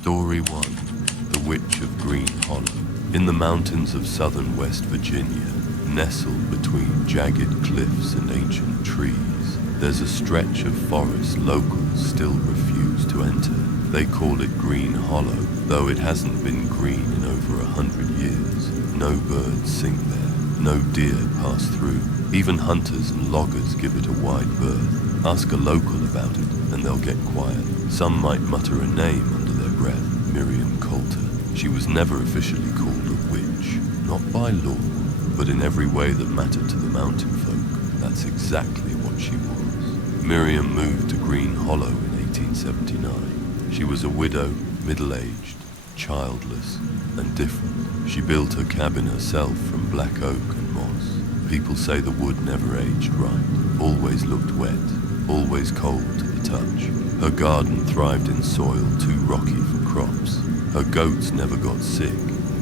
Story 1. The Witch of Green Hollow. In the mountains of southern West Virginia, nestled between jagged cliffs and ancient trees, there's a stretch of forest locals still refuse to enter. They call it Green Hollow, though it hasn't been green in over 100 years. No birds sing there, no deer pass through. Even hunters and loggers give it a wide berth. Ask a local about it, and they'll get quiet. Some might mutter a name under their breath. Miriam Coulter. She was never officially called a witch, not by law, but in every way that mattered to the mountain folk. That's exactly what she was. Miriam moved to Green Hollow in 1879. She was a widow, middle-aged, childless, and different. She built her cabin herself from black oak and moss. People say the wood never aged right, always looked wet, always cold to the touch. Her garden thrived in soil too rocky for crops. Her goats never got sick,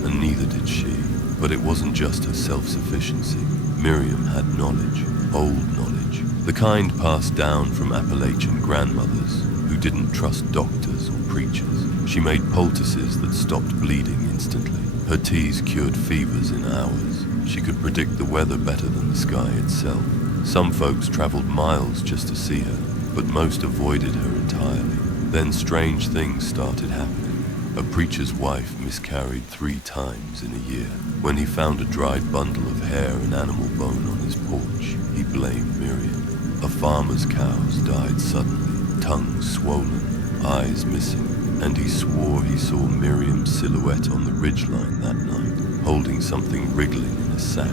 and neither did she. But it wasn't just her self-sufficiency. Miriam had knowledge, old knowledge, the kind passed down from Appalachian grandmothers who didn't trust doctors or preachers. She made poultices that stopped bleeding instantly. Her teas cured fevers in hours. She could predict the weather better than the sky itself. Some folks traveled miles just to see her, but most avoided her entirely. Then strange things started happening. A preacher's wife miscarried 3 times in a year. When he found a dried bundle of hair and animal bone on his porch, he blamed Miriam. A farmer's cows died suddenly, tongues swollen, eyes missing, and he swore he saw Miriam's silhouette on the ridgeline that night, holding something wriggling in a sack.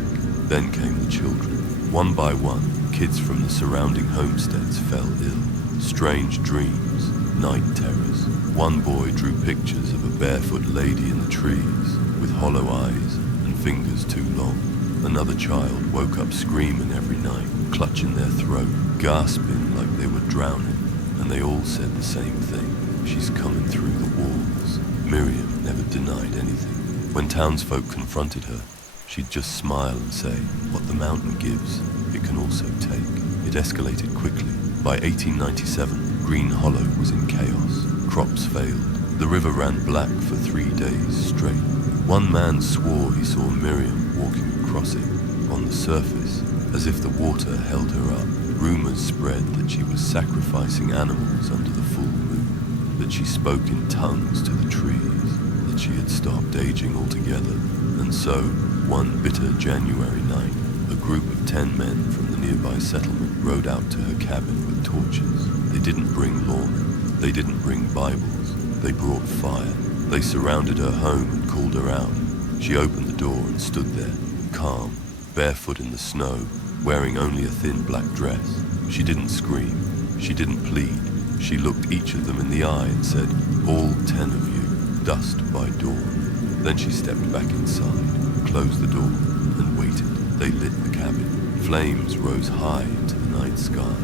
Then came the children. One by one, kids from the surrounding homesteads fell ill. Strange dreams, night terrors. One boy drew pictures of a barefoot lady in the trees, with hollow eyes and fingers too long. Another child woke up screaming every night, clutching their throat, gasping like they were drowning, and they all said the same thing: she's coming through the walls. Miriam never denied anything. When townsfolk confronted her, she'd just smile and say, "What the mountain gives, it can also take." It escalated quickly. By 1897, Green Hollow was in chaos. Crops failed. The river ran black for 3 days straight. One man swore he saw Miriam walking across it, on the surface, as if the water held her up. Rumors spread that she was sacrificing animals under the full moon, that she spoke in tongues to the trees, that she had stopped aging altogether. And so, one bitter January night, a group of 10 men from the nearby settlement rode out to her cabin with torches. They didn't bring lawmen. They didn't bring Bibles. They brought fire. They surrounded her home and called her out. She opened the door and stood there, calm, barefoot in the snow, wearing only a thin black dress. She didn't scream. She didn't plead. She looked each of them in the eye and said, "All 10 of you, dust by dawn." Then she stepped back inside, closed the door, and waited. They lit the cabin. Flames rose high into the night sky.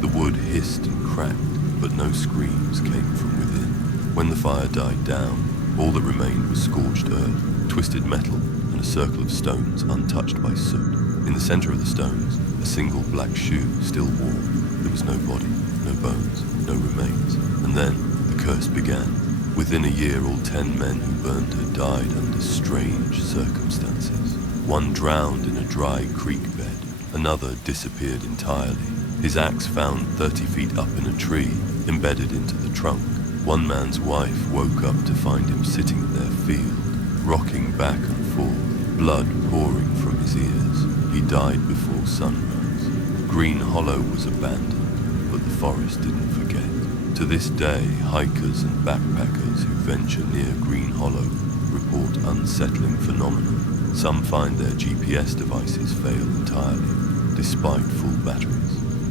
The wood hissed and cracked, but no screams came from within. When the fire died down, all that remained was scorched earth, twisted metal, and a circle of stones untouched by soot. In the center of the stones, a single black shoe still warm. There was no body, no bones, no remains. And then the curse began. Within a year, all 10 men who burned her died under strange circumstances. One drowned in a dry creek bed. Another disappeared entirely. His axe found 30 feet up in a tree, embedded into the trunk. One man's wife woke up to find him sitting in their field, rocking back and forth, blood pouring from his ears. He died before sunrise. Green Hollow was abandoned, but the forest didn't forget. To this day, hikers and backpackers who venture near Green Hollow report unsettling phenomena. Some find their GPS devices fail entirely, despite full batteries.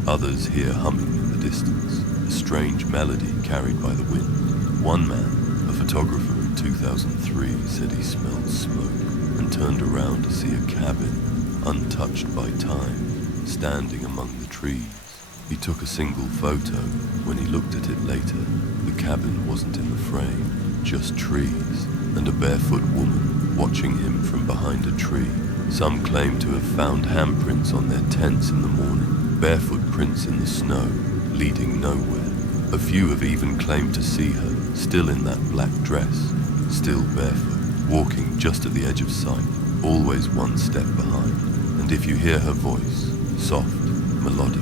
Others hear humming in the distance, a strange melody carried by the wind. One man, a photographer in 2003, said he smelled smoke and turned around to see a cabin, untouched by time, standing among the trees. He took a single photo. When he looked at it later, the cabin wasn't in the frame, just trees, and a barefoot woman watching him from behind a tree. Some claim to have found handprints on their tents in the morning, barefoot prints in the snow, leading nowhere. A few have even claimed to see her still in that black dress, still barefoot, walking just at the edge of sight, always one step behind. And if you hear her voice, soft, melodic,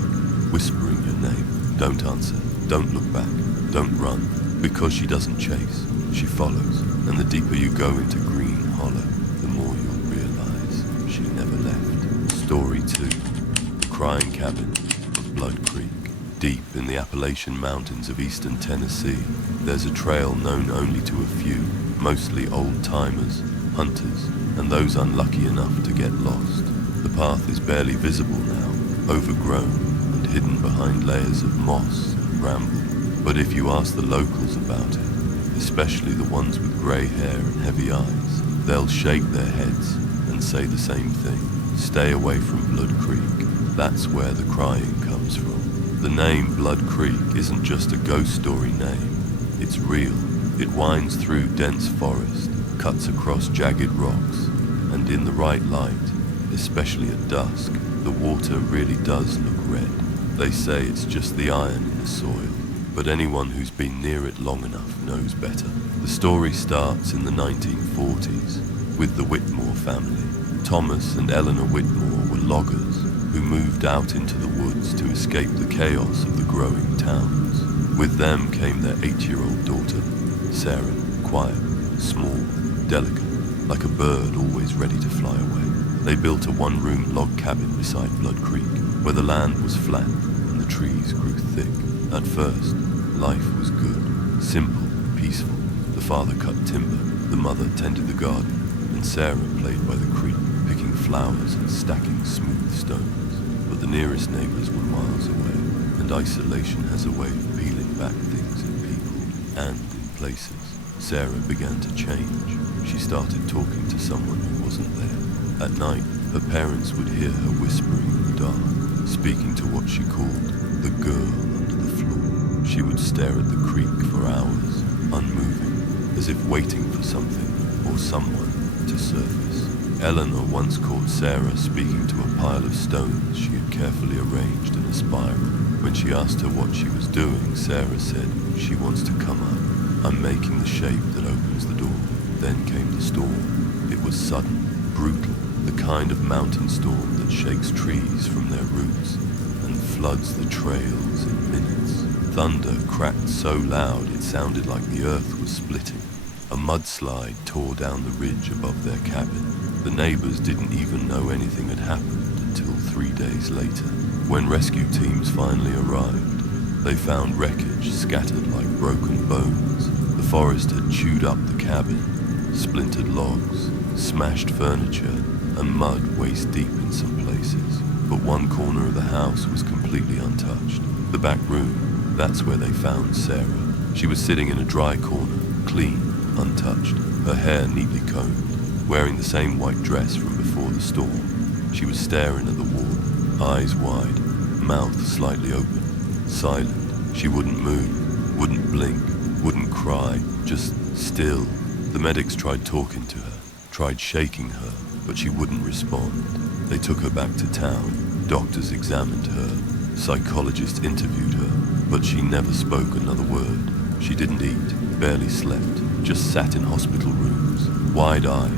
whispering your name, don't answer, don't look back, don't run, because she doesn't chase, she follows. And the deeper you go into Green Hollow, the more you'll realize she never left. Story 2. The Crying Cabin of Blood Creek. Deep in the Appalachian Mountains of eastern Tennessee, there's a trail known only to a few, mostly old-timers, hunters, and those unlucky enough to get lost. The path is barely visible now, overgrown and hidden behind layers of moss and bramble. But if you ask the locals about it, especially the ones with grey hair and heavy eyes, they'll shake their heads and say the same thing. Stay away from Blood Creek. That's where the crying comes from. The name Blood Creek isn't just a ghost story name. It's real. It winds through dense forest, cuts across jagged rocks, and in the right light, especially at dusk, the water really does look red. They say it's just the iron in the soil, but anyone who's been near it long enough knows better. The story starts in the 1940s with the Whitmore family. Thomas and Eleanor Whitmore were loggers who moved out into the woods to escape the chaos of the growing towns. With them came their 8-year-old daughter, Sarah, quiet, small, delicate, like a bird always ready to fly away. They built a one-room log cabin beside Blood Creek, where the land was flat and the trees grew thick. At first, life was good, simple, peaceful. The father cut timber, the mother tended the garden, and Sarah played by the creek, picking flowers and stacking smooth stones. But the nearest neighbors were miles away, and isolation has a way of peeling back things in people and in places. Sarah began to change. She started talking to someone who wasn't there. At night, her parents would hear her whispering in the dark, speaking to what she called the girl under the floor. She would stare at the creek for hours, unmoving, as if waiting for something or someone to surface. Eleanor once caught Sarah speaking to a pile of stones she had carefully arranged in a spiral. When she asked her what she was doing, Sarah said, "She wants to come up. I'm making the shape that opens the door." Then came the storm. It was sudden, brutal, the kind of mountain storm that shakes trees from their roots and floods the trails in minutes. Thunder cracked so loud it sounded like the earth was splitting. A mudslide tore down the ridge above their cabin. The neighbors didn't even know anything had happened until 3 days later. When rescue teams finally arrived, they found wreckage scattered like broken bones. The forest had chewed up the cabin, splintered logs, smashed furniture, and mud waist deep in some places. But one corner of the house was completely untouched. The back room, that's where they found Sarah. She was sitting in a dry corner, clean, untouched, her hair neatly combed, wearing the same white dress from before the storm. She was staring at the wall, eyes wide, mouth slightly open, silent. She wouldn't move, wouldn't blink, wouldn't cry, just still. The medics tried talking to her, tried shaking her, but she wouldn't respond. They took her back to town. Doctors examined her, psychologists interviewed her, but she never spoke another word. She didn't eat, barely slept, just sat in hospital rooms, wide-eyed,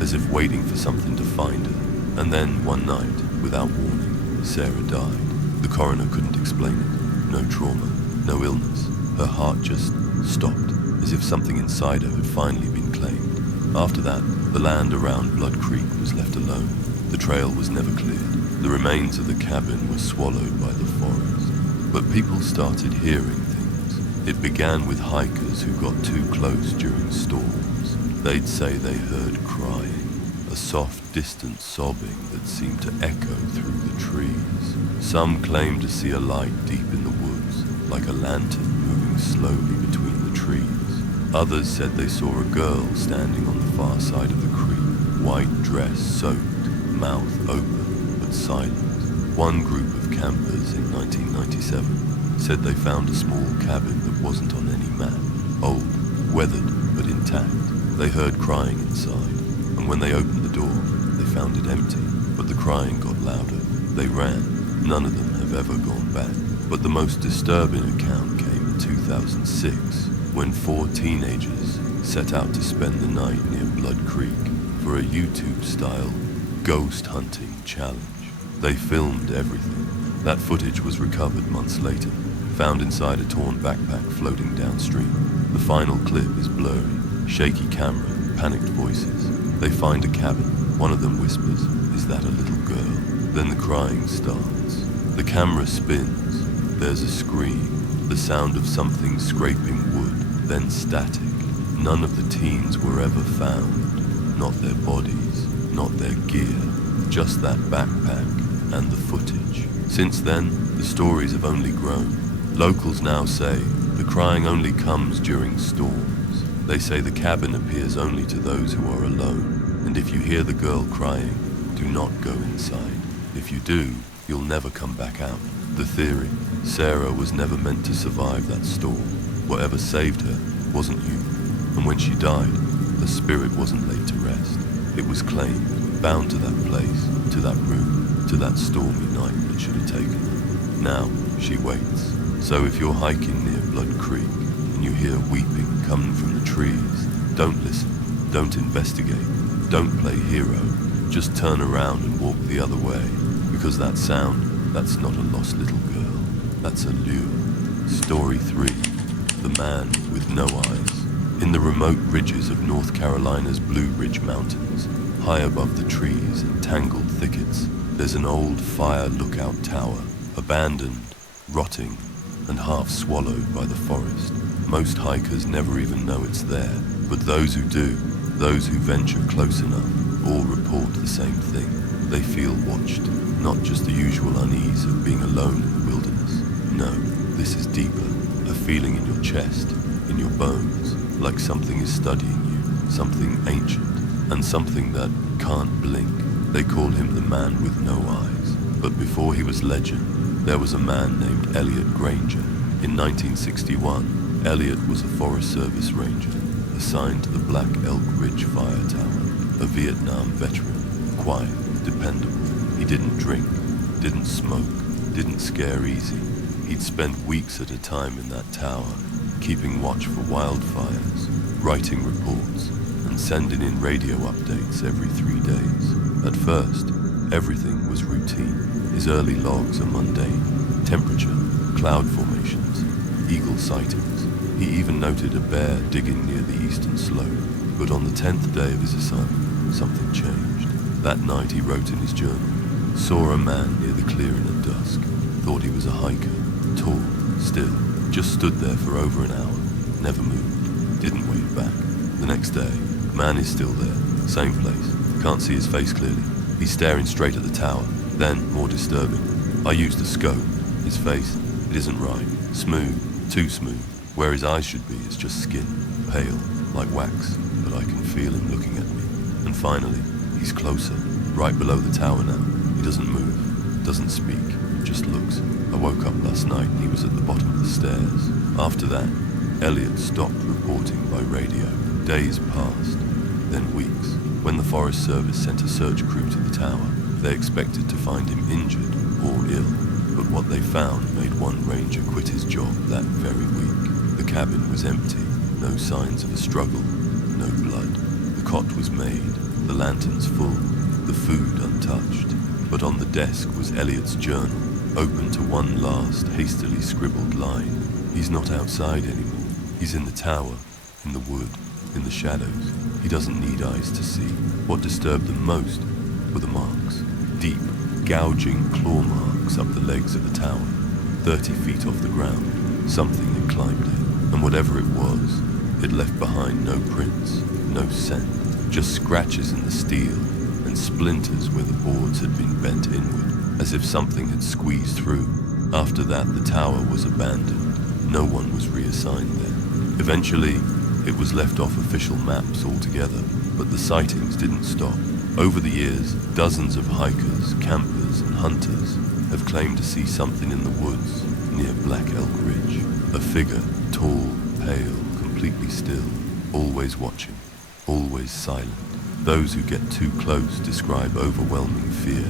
as if waiting for something to find her. And then, one night, without warning, Sarah died. The coroner couldn't explain it. No trauma, no illness. Her heart just stopped, as if something inside her had finally been claimed. After that, the land around Blood Creek was left alone. The trail was never cleared. The remains of the cabin were swallowed by the forest. But people started hearing things. It began with hikers who got too close during storms. They'd say they heard crying, a soft, distant sobbing that seemed to echo through the trees. Some claimed to see a light deep in the woods, like a lantern moving slowly between the trees. Others said they saw a girl standing on the far side of the creek, white dress soaked, mouth open but silent. One group of campers in 1997 said they found a small cabin that wasn't on any map, old, weathered but intact. They heard crying inside, and when they opened the door, they found it empty, but the crying got louder. They ran. None of them have ever gone back. But the most disturbing account came in 2006, when 4 teenagers set out to spend the night near Blood Creek for a YouTube-style ghost hunting challenge. They filmed everything. That footage was recovered months later, found inside a torn backpack floating downstream. The final clip is blurry, shaky camera, panicked voices. They find a cabin. One of them whispers, "Is that a little girl?" Then the crying starts. The camera spins. There's a scream, the sound of something scraping wood, then static. None of the teens were ever found. Not their bodies, not their gear, just that backpack and the footage. Since then, the stories have only grown. Locals now say the crying only comes during storms. They say the cabin appears only to those who are alone, and if you hear the girl crying, do not go inside. If you do, you'll never come back out. The theory, Sarah was never meant to survive that storm. Whatever saved her wasn't human, and when she died, her spirit wasn't laid to rest. It was claimed, bound to that place, to that room, to that stormy night that should have taken her. Now, she waits. So if you're hiking near Blood Creek and you hear weeping coming from the trees, don't listen, don't investigate, don't play hero. Just turn around and walk the other way, because that sound, that's not a lost little girl, that's a lure. Story 3, The Man with No Eyes. In the remote ridges of North Carolina's Blue Ridge Mountains, high above the trees and tangled thickets, there's an old fire lookout tower, abandoned, rotting, and half swallowed by the forest. Most hikers never even know it's there, but those who do, those who venture close enough, all report the same thing. They feel watched, not just the usual unease of being alone in the wilderness. No, this is deeper, a feeling in your chest, in your bones, like something is studying you, something ancient, and something that can't blink. They call him the Man with No Eyes. But before he was legend, there was a man named Elliot Granger. In 1961, Elliot was a Forest Service ranger, assigned to the Black Elk Ridge Fire Tower, a Vietnam veteran, quiet, dependable. He didn't drink, didn't smoke, didn't scare easy. He'd spend weeks at a time in that tower, keeping watch for wildfires, writing reports, and sending in radio updates every 3 days. At first, everything was routine. His early logs are mundane. Temperature, cloud formations, eagle sightings. He even noted a bear digging near the eastern slope. But on the 10th day of his assignment, something changed. That night he wrote in his journal, saw a man near the clearing at dusk, thought he was a hiker, tall, still, just stood there for over an hour, never moved, didn't wave back. The next day, man is still there, same place, can't see his face clearly. He's staring straight at the tower. Then, more disturbing, I used a scope. His face, it isn't right. Smooth, too smooth. Where his eyes should be is just skin, pale, like wax, but I can feel him looking at me. And finally, he's closer, right below the tower now. He doesn't move, doesn't speak, just looks. I woke up last night and he was at the bottom of the stairs. After that, Elliot stopped reporting by radio. Days passed, then weeks. When the Forest Service sent a search crew to the tower, they expected to find him injured or ill, but what they found made one ranger quit his job that very week. The cabin was empty, no signs of a struggle, no blood. The cot was made, the lanterns full, the food untouched. But on the desk was Elliot's journal, open to one last hastily scribbled line. He's not outside anymore. He's in the tower, in the wood, in the shadows. He doesn't need eyes to see. What disturbed them most were the marks. Deep, gouging claw marks up the legs of the tower, 30 feet off the ground. Something had climbed it, and whatever it was, it left behind no prints, no scent, just scratches in the steel and splinters where the boards had been bent inward, as if something had squeezed through. After that, the tower was abandoned. No one was reassigned there. Eventually, it was left off official maps altogether, but the sightings didn't stop. Over the years, dozens of hikers, campers, and hunters have claimed to see something in the woods near Black Elk Ridge. A figure, tall, pale, completely still, always watching, always silent. Those who get too close describe overwhelming fear,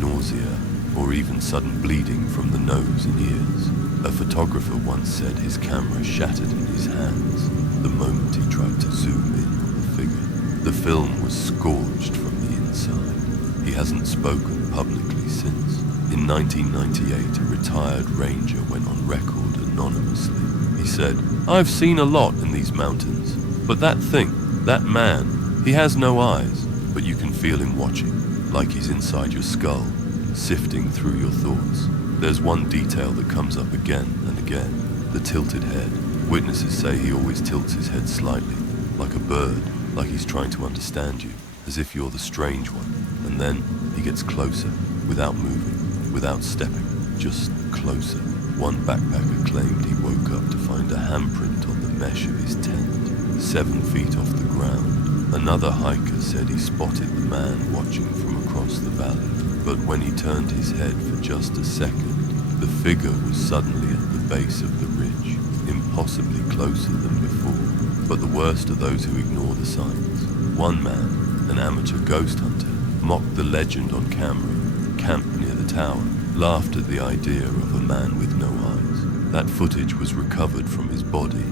nausea, or even sudden bleeding from the nose and ears. A photographer once said his camera shattered in his hands the moment he tried to zoom in on the figure. The film was scorched from the inside. He hasn't spoken publicly since. In 1998, a retired ranger went on record anonymously. He said, "I've seen a lot in these mountains, but that thing, that man, he has no eyes, but you can feel him watching, like he's inside your skull, sifting through your thoughts." There's one detail that comes up again and again, the tilted head. Witnesses say he always tilts his head slightly, like a bird, like he's trying to understand you, as if you're the strange one. And then he gets closer, without moving, without stepping, just closer. One backpacker claimed he woke up to find a handprint on the mesh of his tent, 7 feet off the ground. Another hiker said he spotted the man watching from across the valley, but when he turned his head for just a second, the figure was suddenly at the base of the ridge, impossibly closer than before. But the worst are those who ignore the signs. One man, an amateur ghost hunter, mocked the legend on camera, camped near the tower, laughed at the idea of a man with no eyes. That footage was recovered from his body,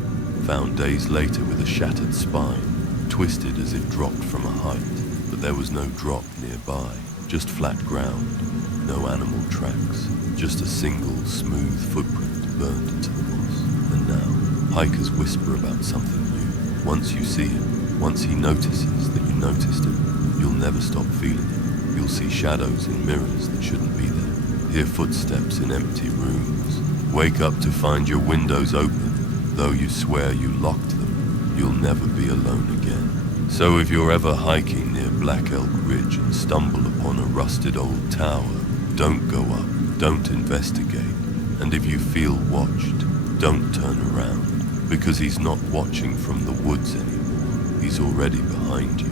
found days later with a shattered spine, twisted as if dropped from a height, but there was no drop nearby, just flat ground, no animal tracks, just a single smooth footprint burned into the moss. And now, hikers whisper about something new. Once you see him, once he notices that you noticed him, you'll never stop feeling it. You'll see shadows in mirrors that shouldn't be there, hear footsteps in empty rooms, wake up to find your windows open, though you swear you locked them. You'll never be alone again. So if you're ever hiking near Black Elk Ridge and stumble upon a rusted old tower, don't go up, don't investigate, and if you feel watched, don't turn around, because he's not watching from the woods anymore. He's already behind you.